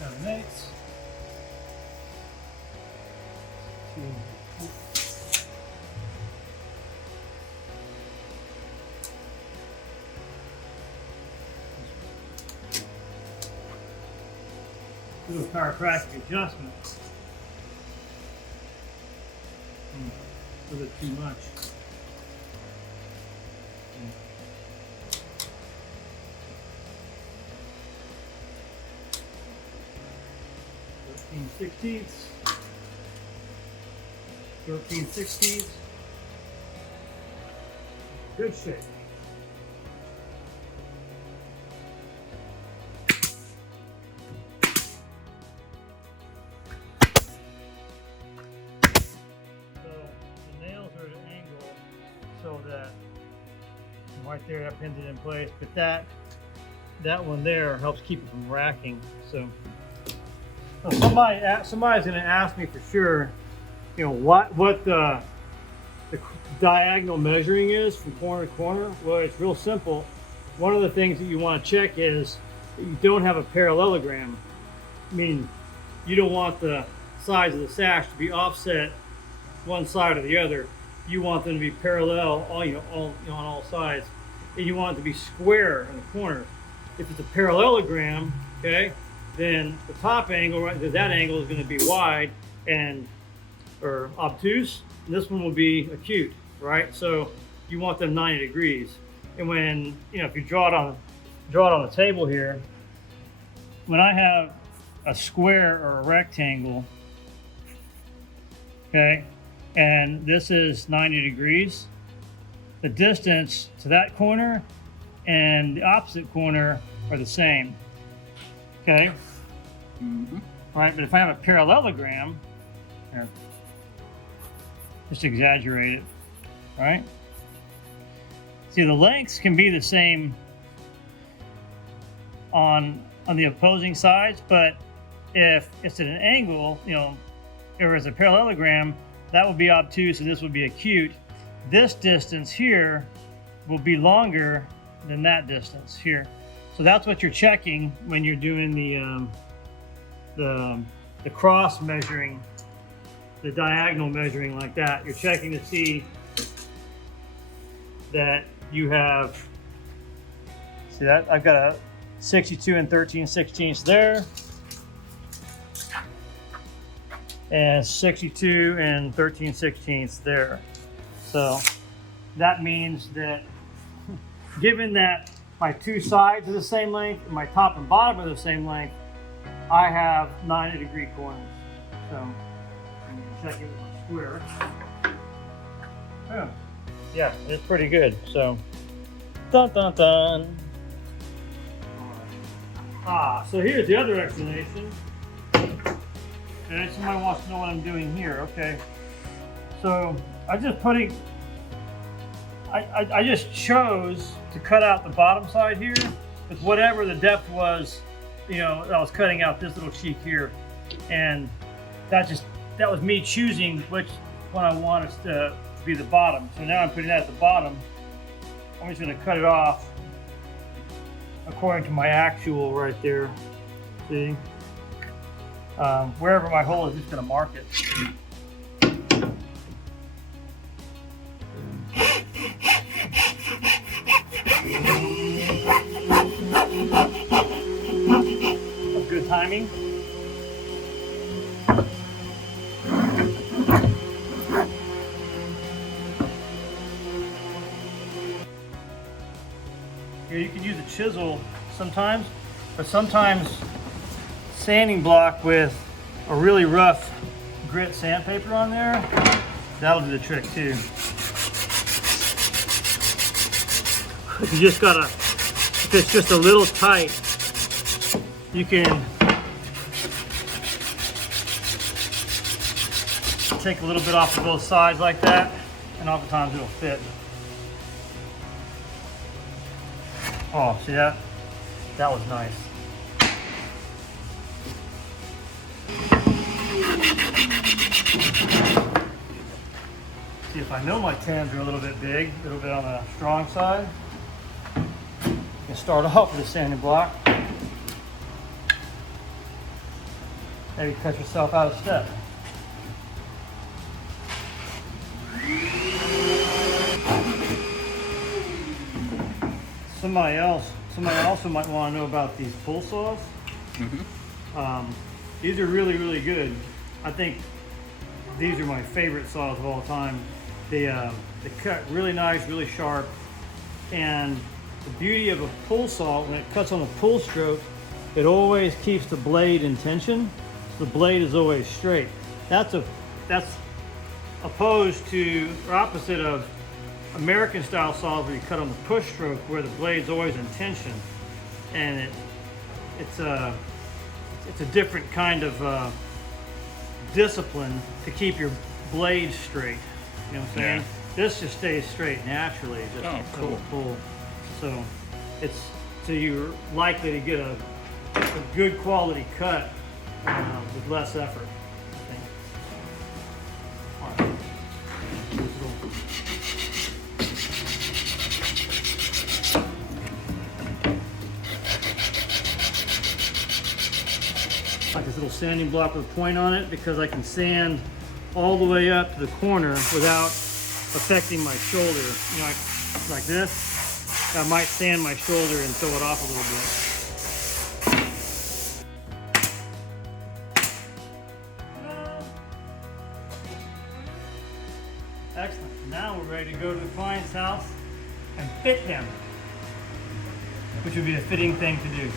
7/8. 2. Do a chiropractic adjustment. A little bit too much. Thirteen sixteenths. 13/16. Good shape. So that right there, that pins it in place, but that one there helps keep it from racking. So somebody's going to ask me for sure, you know, what the diagonal measuring is from corner to corner. Well, it's real simple. One of the things that you want to check is that you don't have a parallelogram, meaning you don't want the sides of the sash to be offset one side or the other. You want them to be parallel, on all sides, and you want it to be square in the corner. If it's a parallelogram, okay, then the top angle, right, that angle is going to be wide or obtuse, and this one will be acute, right? So you want them 90 degrees. And when if you draw it on the table here, when I have a square or a rectangle, okay, and this is 90 degrees, the distance to that corner and the opposite corner are the same. Okay? Right, but if I have a parallelogram, here, just exaggerate it, right? See, the lengths can be the same on the opposing sides, but if it's at an angle, if it's a parallelogram, that would be obtuse and this would be acute. This distance here will be longer than that distance here. So that's what you're checking when you're doing the cross measuring, the diagonal measuring like that. You're checking to see that you have, see that? I've got a 62 and 13/16 there. And 62 and 13/16 there. So that means that given that my two sides are the same length and my top and bottom are the same length, I have 90-degree corners. So I'm going to check it with my square. Yeah, it's pretty good. So dun dun dun. So here's the other explanation. Okay, somebody wants to know what I'm doing here. Okay, so I just chose to cut out the bottom side here with whatever the depth was. I was cutting out this little cheek here, and that was me choosing which one I wanted to be the bottom. So now I'm putting that at the bottom. I'm just going to cut it off according to my actual right there. See? Wherever my hole is, just going to mark it. That's good timing. Here you can use a chisel sometimes, but sometimes sanding block with a really rough grit sandpaper on there, that'll do the trick too. You just gotta, if it's just a little tight, you can take a little bit off of both sides like that, and oftentimes it'll fit. Oh, see that? That was nice. See, if I know my tans are a little bit big, a little bit on the strong side, I can start off with a sanding block. maybe cut yourself out of step. Somebody also might want to know about these pull saws. These are really, really good. I think these are my favorite saws of all time. They cut really nice, really sharp, and the beauty of a pull saw, when it cuts on a pull stroke, it always keeps the blade in tension, so the blade is always straight. That's opposed to, or opposite of American style saws where you cut on the push stroke, where the blade's always in tension, and it's a different kind of discipline to keep your blade straight. You know what I'm saying? Yeah. This just stays straight naturally. Just cool. Pull. So you're likely to get a good quality cut with less effort, I think. All right. Like this little sanding block with a point on it, because I can sand all the way up to the corner without affecting my shoulder. You know, like this. I might sand my shoulder and throw it off a little bit. Excellent. Now we're ready to go to the client's house and fit them, which would be a fitting thing to do.